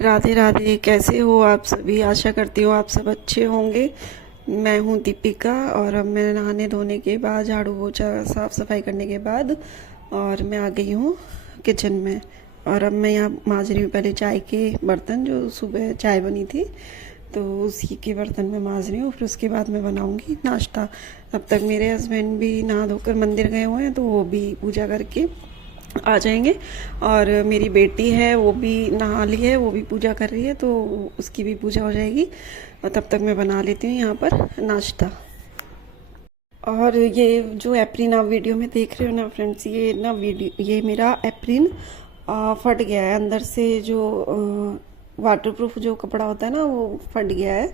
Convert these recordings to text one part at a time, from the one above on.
राधे राधे। कैसे हो आप सभी? आशा करती हूँ आप सब अच्छे होंगे। मैं हूँ दीपिका और अब मैं नहाने धोने के बाद, झाड़ू पोछा साफ़ सफाई करने के बाद, और मैं आ गई हूँ किचन में। और अब मैं यहाँ मांज रही हूँ पहले चाय के बर्तन, जो सुबह चाय बनी थी तो उसी के बर्तन में मांज रही हूँ। फिर उसके बाद मैं बनाऊँगी नाश्ता। तब तक मेरे हस्बैंड भी नहा धोकर मंदिर गए हुए हैं, तो वो भी पूजा करके आ जाएंगे। और मेरी बेटी है, वो भी नहा ली है, वो भी पूजा कर रही है, तो उसकी भी पूजा हो जाएगी। और तब तक मैं बना लेती हूँ यहाँ पर नाश्ता। और ये जो एप्रिन आप वीडियो में देख रहे हो ना फ्रेंड्स, ये मेरा एप्रिन फट गया है अंदर से। जो वाटरप्रूफ जो कपड़ा होता है ना, वो फट गया है।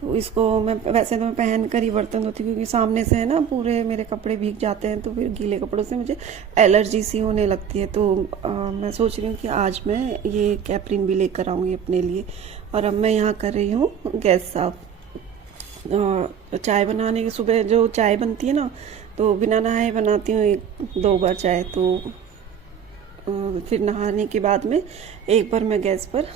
तो इसको मैं, वैसे तो मैं पहन कर ही बर्तन धोती हूँ, क्योंकि सामने से है ना पूरे मेरे कपड़े भीग जाते हैं, तो फिर गीले कपड़ों से मुझे एलर्जी सी होने लगती है। तो मैं सोच रही हूँ कि आज मैं ये कैप्रिन भी लेकर आऊँगी अपने लिए। और अब मैं यहाँ कर रही हूँ गैस साफ। चाय बनाने के, सुबह जो चाय बनती है ना, तो बिना नहाए बनाती हूँ एक दो बार चाय। तो फिर नहाने के बाद में एक बार मैं गैस पर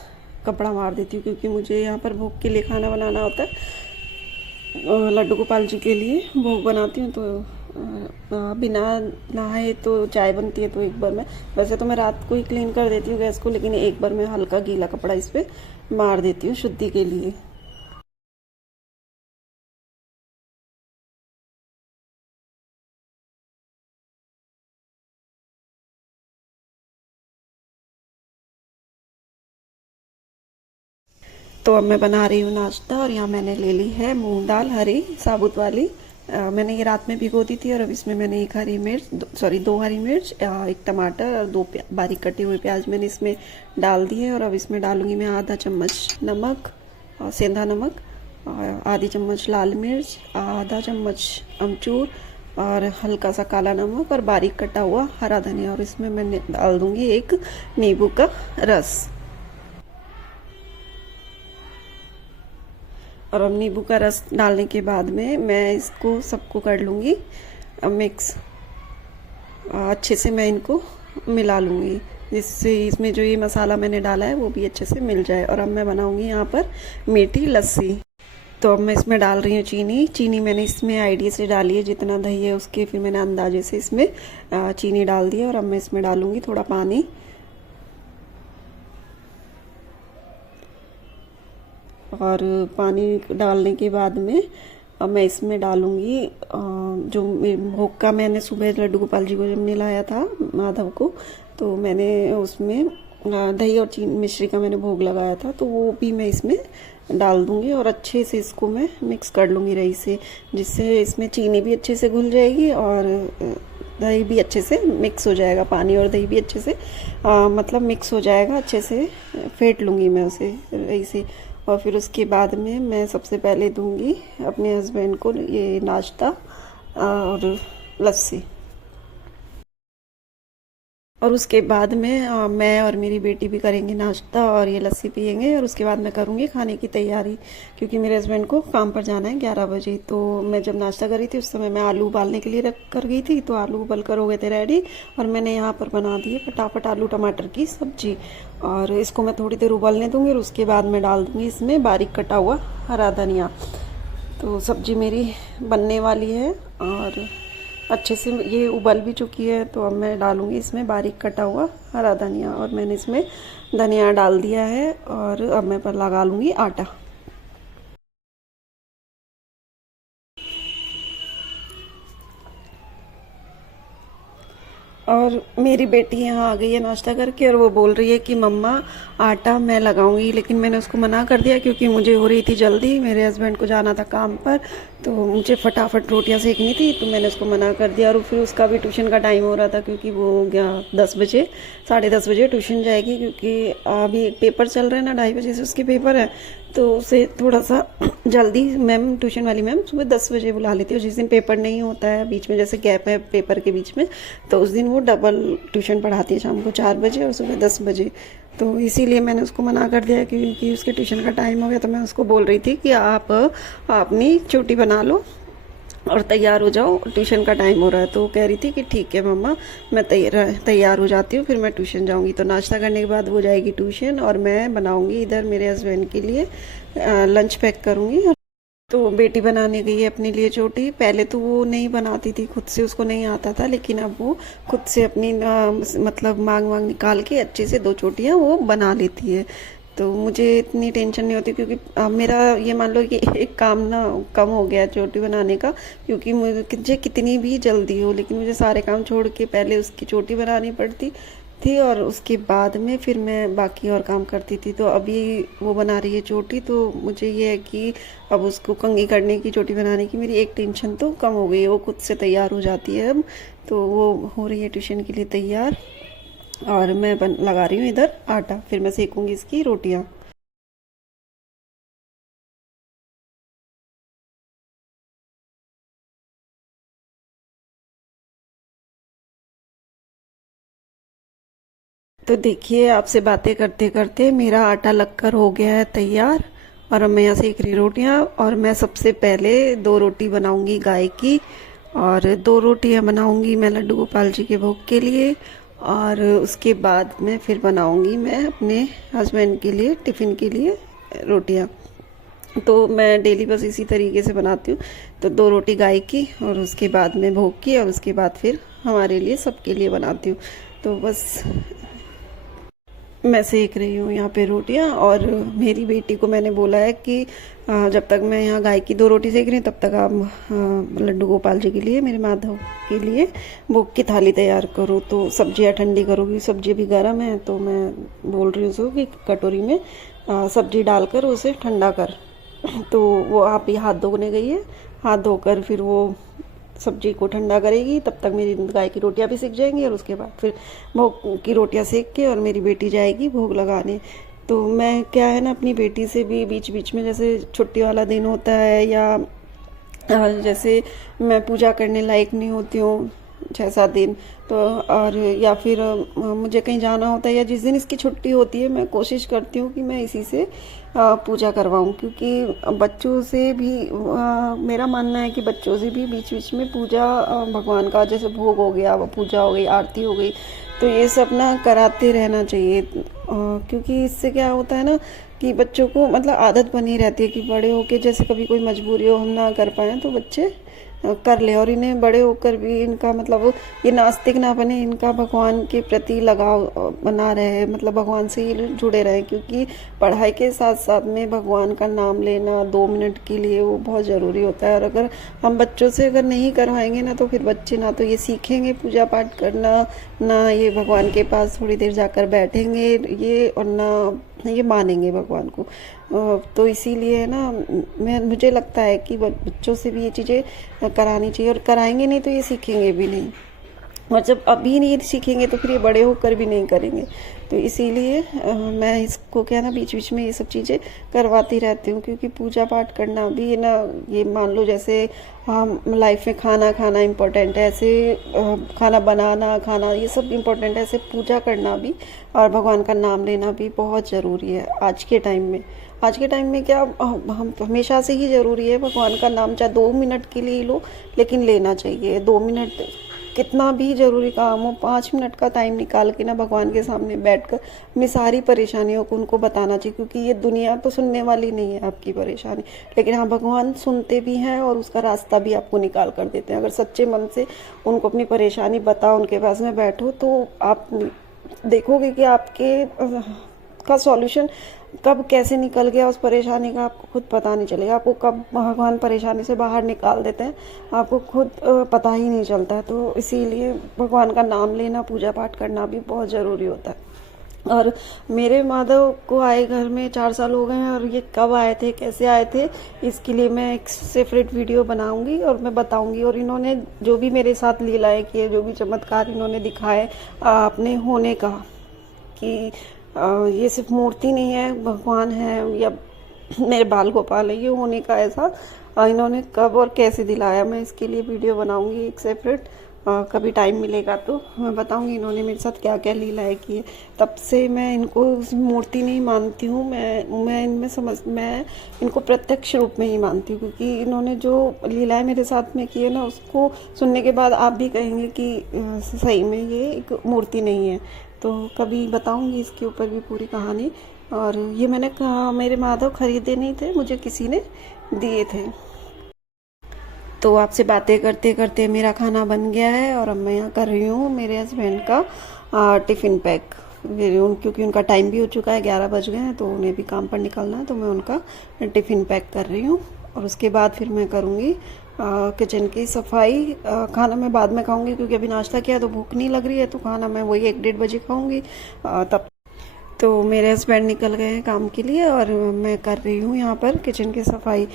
कपड़ा मार देती हूँ, क्योंकि मुझे यहाँ पर भोग के लिए खाना बनाना होता है। लड्डू गोपाल जी के लिए भोग बनाती हूँ, तो बिना नहाए तो चाय बनती है। तो एक बार मैं, वैसे तो मैं रात को ही क्लीन कर देती हूँ गैस को, लेकिन एक बार मैं हल्का गीला कपड़ा इस पर मार देती हूँ शुद्धि के लिए। तो अब मैं बना रही हूँ नाश्ता। और यहाँ मैंने ले ली है मूंग दाल, हरी साबुत वाली। मैंने ये रात में भिगो दी थी। और अब इसमें मैंने एक हरी मिर्च, दो हरी मिर्च, एक टमाटर और दो बारीक कटे हुए प्याज मैंने इसमें डाल दिए। और अब इसमें डालूंगी मैं आधा चम्मच नमक, सेंधा नमक, और आधी चम्मच लाल मिर्च, आधा चम्मच अमचूर, और हल्का सा काला नमक, और बारीक कटा हुआ हरा धनिया। और इसमें मैं डाल दूंगी एक नींबू का रस। और अब नींबू का रस डालने के बाद में मैं इसको सबको कर लूँगी मिक्स। अच्छे से मैं इनको मिला लूँगी, जिससे इसमें जो ये मसाला मैंने डाला है वो भी अच्छे से मिल जाए। और अब मैं बनाऊँगी यहाँ पर मीठी लस्सी। तो अब मैं इसमें डाल रही हूँ चीनी। चीनी मैंने इसमें आइडिया से डाली है, जितना दही है उसके फिर मैंने अंदाजे से इसमें चीनी डाल दी है। और अब मैं इसमें डालूँगी थोड़ा पानी। और पानी डालने के बाद में अब मैं इसमें डालूँगी जो भोग का, मैंने सुबह लड्डू गोपाल जी को जब नहलाया था माधव को, तो मैंने उसमें दही और चीनी मिश्री का मैंने भोग लगाया था, तो वो भी मैं इसमें डाल दूँगी। और अच्छे से इसको मैं मिक्स कर लूँगी रही से, जिससे इसमें चीनी भी अच्छे से घुल जाएगी और दही भी अच्छे से मिक्स हो जाएगा। पानी और दही भी अच्छे से मतलब मिक्स हो जाएगा, अच्छे से फेंट लूँगी मैं उसे रही से। और फिर उसके बाद में मैं सबसे पहले दूंगी अपने हस्बैंड को ये नाश्ता और लस्सी। और उसके बाद में मैं और मेरी बेटी भी करेंगे नाश्ता और ये लस्सी पियेंगे। और उसके बाद मैं करूँगी खाने की तैयारी, क्योंकि मेरे हस्बैंड को काम पर जाना है 11 बजे। तो मैं जब नाश्ता कर रही थी उस समय मैं आलू उबालने के लिए रख कर गई थी, तो आलू उबल कर हो गए थे रेडी। और मैंने यहाँ पर बना दिए फटाफट आलू टमाटर की सब्जी। और इसको मैं थोड़ी देर उबालने दूँगी, और उसके बाद मैं डाल दूँगी इसमें बारीक कटा हुआ हरा धनिया। तो सब्जी मेरी बनने वाली है और अच्छे से ये उबल भी चुकी है। तो अब मैं डालूँगी इसमें बारीक कटा हुआ हरा धनिया। और मैंने इसमें धनिया डाल दिया है। और अब मैं पर लगा लूँगी आटा। और मेरी बेटी यहाँ आ गई है नाश्ता करके, और वो बोल रही है कि मम्मा आटा मैं लगाऊंगी। लेकिन मैंने उसको मना कर दिया, क्योंकि मुझे हो रही थी जल्दी, मेरे हस्बैंड को जाना था काम पर, तो मुझे फटाफट रोटियां सेकनी थी। तो मैंने उसको मना कर दिया। और फिर उसका भी ट्यूशन का टाइम हो रहा था, क्योंकि वो 10 बजे, 10:30 बजे ट्यूशन जाएगी, क्योंकि अभी पेपर चल रहे हैं ना, 2:30 बजे से उसके पेपर है। तो उसे थोड़ा सा जल्दी, मैम ट्यूशन वाली मैम सुबह 10 बजे बुला लेती है। जिस दिन पेपर नहीं होता है, बीच में जैसे गैप है पेपर के बीच में, तो उस दिन वो डबल ट्यूशन पढ़ाती है, शाम को 4 बजे और सुबह 10 बजे। तो इसीलिए मैंने उसको मना कर दिया, क्योंकि उसके ट्यूशन का टाइम हो गया। तो मैं उसको बोल रही थी कि आप अपनी छुट्टी बना लो, और तैयार हो जाओ, ट्यूशन का टाइम हो रहा है। तो वो कह रही थी कि ठीक है मम्मा, मैं तैयार हो जाती हूँ, फिर मैं ट्यूशन जाऊँगी। तो नाश्ता करने के बाद वो जाएगी ट्यूशन और मैं बनाऊँगी इधर मेरे हस्बैंड के लिए लंच पैक करूँगी। तो बेटी बनाने गई है अपने लिए चोटी। पहले तो वो नहीं बनाती थी खुद से, उसको नहीं आता था, लेकिन अब वो खुद से अपनी मतलब मांग वांग निकाल के अच्छे से 2 चोटियाँ वो बना लेती है। तो मुझे इतनी टेंशन नहीं होती, क्योंकि मेरा ये मान लो कि एक काम ना कम हो गया चोटी बनाने का। क्योंकि मुझे कितनी भी जल्दी हो, लेकिन मुझे सारे काम छोड़ के पहले उसकी चोटी बनानी पड़ती थी और उसके बाद में फिर मैं बाकी और काम करती थी। तो अभी वो बना रही है चोटी, तो मुझे ये है कि अब उसको कंघी करने की, चोटी बनाने की मेरी एक टेंशन तो कम हो गई है। वो खुद से तैयार हो जाती है अब। तो वो हो रही है ट्यूशन के लिए तैयार और मैं लगा रही हूँ इधर आटा, फिर मैं सेकूंगी इसकी रोटियाँ। तो देखिए, आपसे बातें करते करते मेरा आटा लगकर हो गया है तैयार। और अब मैं यहाँ सेक रही रोटियाँ, और मैं सबसे पहले 2 रोटी बनाऊंगी गाय की, और 2 रोटियाँ बनाऊंगी मैं लड्डू गोपाल जी के भोग के लिए। और उसके बाद में फिर बनाऊंगी मैं अपने हस्बैंड के लिए टिफ़िन के लिए रोटियाँ। तो मैं डेली बस इसी तरीके से बनाती हूँ। तो 2 रोटी गाय की, और उसके बाद में भोग की, और उसके बाद फिर हमारे लिए सबके लिए बनाती हूँ। तो बस मैं सेक रही हूँ यहाँ पे रोटियाँ। और मेरी बेटी को मैंने बोला है कि जब तक मैं यहाँ गाय की 2 रोटी सेक रही हूँ, तब तक आप लड्डू गोपाल जी के लिए, मेरे माधव के लिए भोग की थाली तैयार करो। तो सब्जियाँ ठंडी करोगी, सब्जी भी गर्म है, तो मैं बोल रही हूँ उसको कि कटोरी में सब्जी डालकर उसे ठंडा कर। तो वो आप ही हाथ धोने गई है, हाथ धोकर फिर वो सब्जी को ठंडा करेगी। तब तक मेरी गाय की रोटियां भी सिक जाएंगी, और उसके बाद फिर भोग की रोटियां सेक के और मेरी बेटी जाएगी भोग लगाने। तो मैं क्या है ना, अपनी बेटी से भी बीच बीच में, जैसे छुट्टी वाला दिन होता है या जैसे मैं पूजा करने लायक नहीं होती हूँ 6-7 दिन, तो और या फिर मुझे कहीं जाना होता है, या जिस दिन इसकी छुट्टी होती है, मैं कोशिश करती हूँ कि मैं इसी से पूजा करवाऊँ। क्योंकि बच्चों से भी मेरा मानना है कि बच्चों से भी बीच बीच में पूजा, भगवान का जैसे भोग हो गया, पूजा हो गई, आरती हो गई, तो ये सब ना कराते रहना चाहिए। क्योंकि इससे क्या होता है ना कि बच्चों को मतलब आदत बनी रहती है कि बड़े होके जैसे कभी कोई मजबूरी हो, हम ना कर पाए, तो बच्चे कर ले। और इन्हें बड़े होकर भी इनका मतलब ये नास्तिक ना बने, इनका भगवान के प्रति लगाव बना रहे, मतलब भगवान से ही जुड़े रहे। क्योंकि पढ़ाई के साथ साथ में भगवान का नाम लेना 2 मिनट के लिए वो बहुत ज़रूरी होता है। और अगर हम बच्चों से अगर नहीं करवाएंगे ना, तो फिर बच्चे ना तो ये सीखेंगे पूजा पाठ करना, ना ये भगवान के पास थोड़ी देर जाकर बैठेंगे ये, और ना ये मानेंगे भगवान को। तो इसीलिए ना मुझे लगता है कि बच्चों से भी ये चीज़ें करानी चाहिए, और कराएंगे नहीं तो ये सीखेंगे भी नहीं। और जब अभी नहीं सीखेंगे तो फिर ये बड़े होकर भी नहीं करेंगे। तो इसीलिए मैं इसको क्या ना बीच बीच में ये सब चीज़ें करवाती रहती हूँ। क्योंकि पूजा पाठ करना भी ना, ये मान लो जैसे हम लाइफ में खाना खाना इम्पोर्टेंट है, ऐसे खाना बनाना, खाना, ये सब इम्पोर्टेंट है, ऐसे पूजा करना भी और भगवान का नाम लेना भी बहुत ज़रूरी है आज के टाइम में। आज के टाइम में क्या, हम हमेशा से ही ज़रूरी है भगवान का नाम, चाहे 2 मिनट के लिए लो, लेकिन लेना चाहिए। 2 मिनट कितना भी ज़रूरी काम हो, 5 मिनट का टाइम निकाल के ना भगवान के सामने बैठकर अपनी सारी परेशानियों को उनको बताना चाहिए। क्योंकि ये दुनिया तो सुनने वाली नहीं है आपकी परेशानी, लेकिन हाँ भगवान सुनते भी हैं और उसका रास्ता भी आपको निकाल कर देते हैं। अगर सच्चे मन से उनको अपनी परेशानी बताओ, उनके पास में बैठो, तो आप देखोगे कि आपके का सॉल्यूशन कब कैसे निकल गया उस परेशानी का, आपको खुद पता नहीं चलेगा। आपको कब भगवान परेशानी से बाहर निकाल देते हैं, आपको खुद पता ही नहीं चलता है। तो इसीलिए भगवान का नाम लेना, पूजा पाठ करना भी बहुत ज़रूरी होता है। और मेरे माधव को आए घर में 4 साल हो गए हैं, और ये कब आए थे, कैसे आए थे, इसके लिए मैं एक सेपरेट वीडियो बनाऊंगी और मैं बताऊंगी। और इन्होंने जो भी मेरे साथ लीलाएं किए, जो भी चमत्कार इन्होंने दिखाए अपने होने का, कि ये सिर्फ मूर्ति नहीं है, भगवान है, या मेरे बाल गोपाल है, ये होने का ऐसा इन्होंने कब और कैसे दिलाया, मैं इसके लिए वीडियो बनाऊंगी एक सेपरेट। कभी टाइम मिलेगा तो मैं बताऊंगी इन्होंने मेरे साथ क्या क्या लीलाएं की है। तब से मैं इनको मूर्ति नहीं मानती हूँ, मैं इनको प्रत्यक्ष रूप में ही मानती हूँ, क्योंकि इन्होंने जो लीलाएं मेरे साथ में की है ना, उसको सुनने के बाद आप भी कहेंगे कि सही में ये एक मूर्ति नहीं है। तो कभी बताऊंगी इसके ऊपर भी पूरी कहानी। और ये मैंने कहा, मेरे माधव खरीदे नहीं थे, मुझे किसी ने दिए थे। तो आपसे बातें करते करते मेरा खाना बन गया है और अब मैं यहाँ कर रही हूँ मेरे हस्बैंड का टिफ़िन पैक। क्योंकि उनका टाइम भी हो चुका है, 11 बज गए हैं, तो उन्हें भी काम पर निकलना है, तो मैं उनका टिफ़िन पैक कर रही हूँ। और उसके बाद फिर मैं करूँगी किचन की सफाई। खाना मैं बाद में खाऊंगी, क्योंकि अभी नाश्ता किया तो भूख नहीं लग रही है, तो खाना मैं वही 1-1:30 बजे खाऊंगी। तब तो मेरे हस्बैंड निकल गए हैं काम के लिए और मैं कर रही हूँ यहाँ पर किचन की सफाई।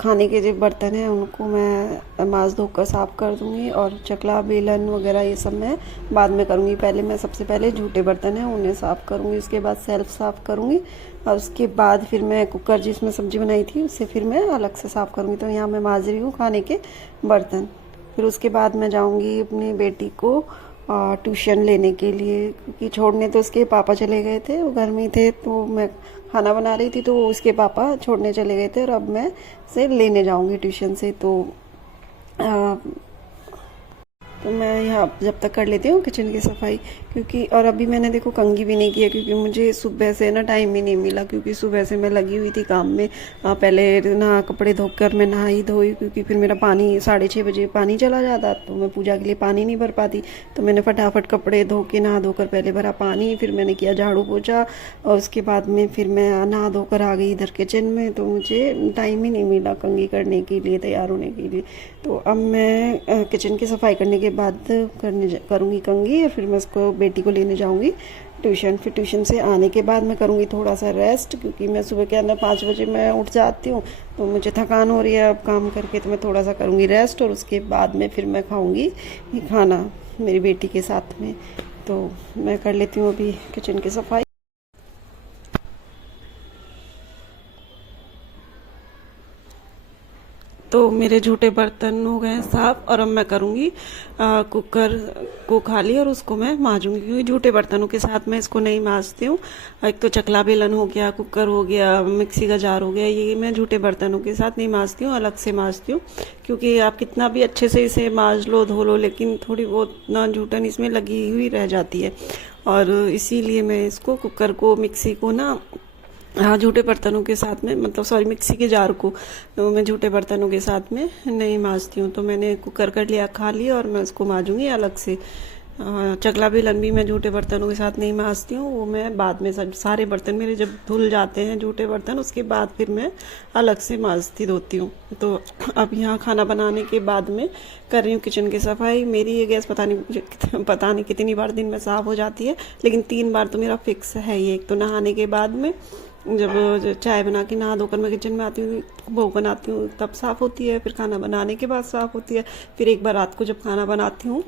खाने के जो बर्तन हैं उनको मैं मांज धोकर साफ़ कर दूँगी, और चकला बेलन वगैरह ये सब मैं बाद में करूँगी। सबसे पहले जूठे बर्तन हैं उन्हें साफ़ करूँगी, उसके बाद सेल्फ साफ़ करूँगी, और उसके बाद फिर मैं कुकर जिसमें सब्ज़ी बनाई थी उससे फिर मैं अलग से साफ़ करूँगी। तो यहाँ मैं मांज रही हूँ खाने के बर्तन। फिर उसके बाद मैं जाऊँगी अपनी बेटी को ट्यूशन लेने के लिए, क्योंकि छोड़ने तो उसके पापा चले गए थे, वो घर में ही थे, तो मैं खाना बना रही थी तो उसके पापा छोड़ने चले गए थे, और अब मैं से लेने जाऊंगी ट्यूशन से। तो मैं यहाँ जब तक कर लेती हूँ किचन की सफाई, क्योंकि और अभी मैंने देखो कंघी भी नहीं किया, क्योंकि मुझे सुबह से ना टाइम ही नहीं मिला, क्योंकि सुबह से मैं लगी हुई थी काम में। पहले ना कपड़े धोकर मैं नहाई धोई, क्योंकि फिर मेरा पानी 6:30 बजे पानी चला जाता, तो मैं पूजा के लिए पानी नहीं भर पाती। तो मैंने फटाफट कपड़े धो के नहा धोकर पहले भरा पानी, फिर मैंने किया झाड़ू पोछा, और उसके बाद में फिर मैं नहा धोकर आ गई इधर किचन में। तो मुझे टाइम ही नहीं मिला कंघी करने के लिए, तैयार होने के लिए। तो अब मैं किचन की सफाई करने के बाद करूँगी कंघी, और फिर मैं उसको बेटी को लेने जाऊँगी ट्यूशन। फिर ट्यूशन से आने के बाद मैं करूँगी थोड़ा सा रेस्ट, क्योंकि मैं सुबह के अंदर 5 बजे मैं उठ जाती हूँ, तो मुझे थकान हो रही है अब काम करके, तो मैं थोड़ा सा करूँगी रेस्ट, और उसके बाद में फिर मैं खाऊँगी खाना मेरी बेटी के साथ में। तो मैं कर लेती हूँ अभी किचन की सफाई। तो मेरे झूठे बर्तन हो गए साफ, और अब मैं करूँगी कुकर को खाली, और उसको मैं मांजूंगी, क्योंकि झूठे बर्तनों के साथ मैं इसको नहीं मांजती हूँ। एक तो चकला बेलन हो गया, कुकर हो गया, मिक्सी का जार हो गया, ये मैं झूठे बर्तनों के साथ नहीं मांजती हूँ, अलग से मांजती हूँ। क्योंकि आप कितना भी अच्छे से इसे मांज लो धो लो, लेकिन थोड़ी बहुत ना जूठन इसमें लगी हुई रह जाती है, और इसीलिए मैं इसको कुकर को मिक्सी को ना झूठे बर्तनों के साथ में, मतलब सॉरी मिक्सी के जार को, तो मैं झूठे बर्तनों के साथ में नहीं मांजती हूँ। तो मैंने कुकर कर लिया खाली, और मैं उसको मांजूंगी अलग से। चकला बेलन भी मैं झूठे बर्तनों के साथ नहीं मांजती हूँ, वो मैं बाद में सारे बर्तन मेरे जब धुल जाते हैं झूठे बर्तन, उसके बाद फिर मैं अलग से मांजती धोती हूँ। तो अब यहाँ खाना बनाने के बाद में कर रही हूँ किचन की सफाई। मेरी ये गैस पता नहीं कितनी बार दिन में साफ़ हो जाती है, लेकिन 3 बार तो मेरा फिक्स है ये। एक तो नहाने के बाद में, जब चाय बना के नहा धोकर मैं किचन में आती हूँ, भोग बनाती हूँ, तब साफ़ होती है। फिर खाना बनाने के बाद साफ़ होती है। फिर एक बार रात को जब खाना बनाती हूँ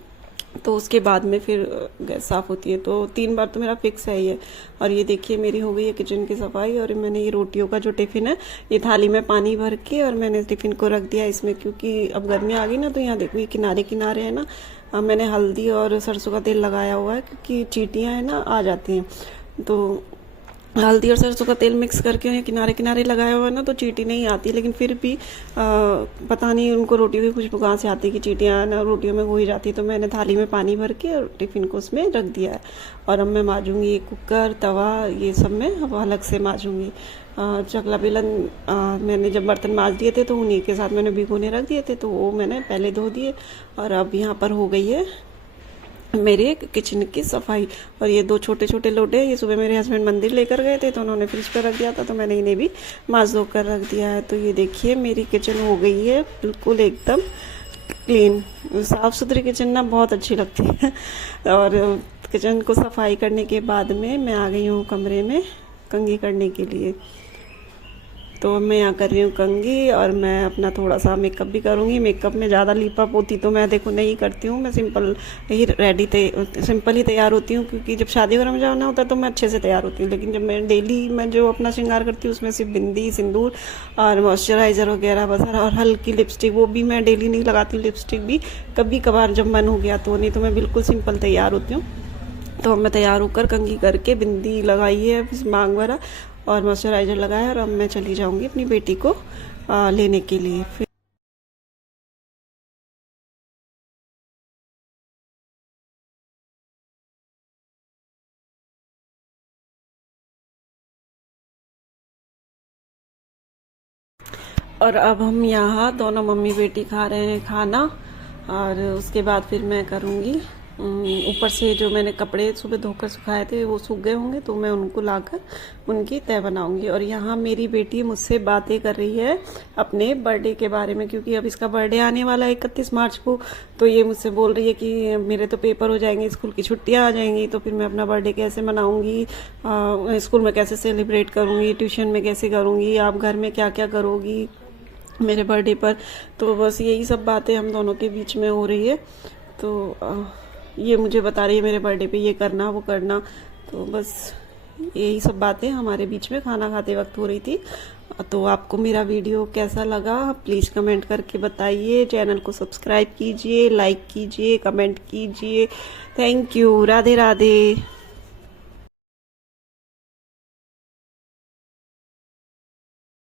तो उसके बाद में फिर गैस साफ़ होती है। तो 3 बार तो मेरा फिक्स है ये। और ये देखिए मेरी हो गई है किचन की सफाई। और मैंने ये रोटियों का जो टिफ़िन है, ये थाली में पानी भर के और मैंने टिफ़िन को रख दिया इसमें, क्योंकि अब गर्मी आ गई ना, तो यहाँ देखो ये किनारे किनारे है ना, मैंने हल्दी और सरसों का तेल लगाया हुआ है, क्योंकि चींटियाँ हैं ना आ जाती हैं। तो हल्दी और सरसों का तेल मिक्स करके किनारे किनारे लगाया हुआ है ना, तो चींटी नहीं आती। लेकिन फिर भी पता नहीं उनको रोटियों की खुशबू कहाँ से आती है कि चींटियाँ ना रोटियों में हो ही जाती। तो मैंने थाली में पानी भर के और टिफ़िन को उसमें रख दिया है। और अब मैं मांजूंगी कुकर तवा, ये सब मैं अब अलग से मांजूंगी। चकला बेलन मैंने जब बर्तन मांज दिए थे तो उन्हीं के साथ मैंने भिगोने रख दिए थे, तो वो मैंने पहले धो दिए। और अब यहाँ पर हो गई है मेरे किचन की सफाई। और ये 2 छोटे छोटे लोटे, ये सुबह मेरे हस्बैंड मंदिर लेकर गए थे, तो उन्होंने फ्रिज पर रख दिया था, तो मैंने इन्हें भी मांज धो कर रख दिया है। तो ये देखिए मेरी किचन हो गई है बिल्कुल एकदम क्लीन। साफ़ सुथरी किचन ना बहुत अच्छी लगती है। और किचन को सफाई करने के बाद में मैं आ गई हूँ कमरे में कंघी करने के लिए। तो मैं यहाँ कर रही हूँ कंघी और मैं अपना थोड़ा सा मेकअप भी करूँगी। मेकअप में ज़्यादा लिपअप होती तो मैं देखो नहीं करती हूँ, मैं सिंपल ही सिंपल ही तैयार होती हूँ, क्योंकि जब शादी वगैरह में जाना होता है तो मैं अच्छे से तैयार होती हूँ। लेकिन जब मैं डेली मैं जो अपना श्रृंगार करती हूँ उसमें सिर्फ बिंदी, सिंदूर और मॉइस्चराइज़र वगैरह बस, और हल्की लिपस्टिक, वो भी मैं डेली नहीं लगाती हूँ लिपस्टिक भी, कभी कभार जब मन हो गया तो, नहीं तो मैं बिल्कुल सिंपल तैयार होती हूँ। तो मैं तैयार होकर कंघी करके बिंदी लगाई है मांग वगैरह और मॉइस्चराइज़र लगाया, और अब मैं चली जाऊंगी अपनी बेटी को लेने के लिए। फिर और अब हम यहाँ दोनों मम्मी बेटी खा रहे हैं खाना, और उसके बाद फिर मैं करूँगी ऊपर से जो मैंने कपड़े सुबह धोकर सुखाए थे वो सूख गए होंगे, तो मैं उनको लाकर उनकी तय बनाऊंगी। और यहाँ मेरी बेटी मुझसे बातें कर रही है अपने बर्थडे के बारे में, क्योंकि अब इसका बर्थडे आने वाला है 31 मार्च को। तो ये मुझसे बोल रही है कि मेरे तो पेपर हो जाएंगे, स्कूल की छुट्टियाँ आ जाएंगी, तो फिर मैं अपना बर्थडे कैसे मनाऊंगी, स्कूल में कैसे सेलिब्रेट करूँगी, ट्यूशन में कैसे करूँगी, आप घर में क्या क्या करोगी मेरे बर्थडे पर। तो बस यही सब बातें हम दोनों के बीच में हो रही है। तो ये मुझे बता रही है मेरे बर्थडे पे ये करना वो करना, तो बस यही सब बातें हमारे बीच में खाना खाते वक्त हो रही थी। तो आपको मेरा वीडियो कैसा लगा प्लीज़ कमेंट करके बताइए, चैनल को सब्सक्राइब कीजिए, लाइक कीजिए, कमेंट कीजिए। Thank you, Radhe Radhe.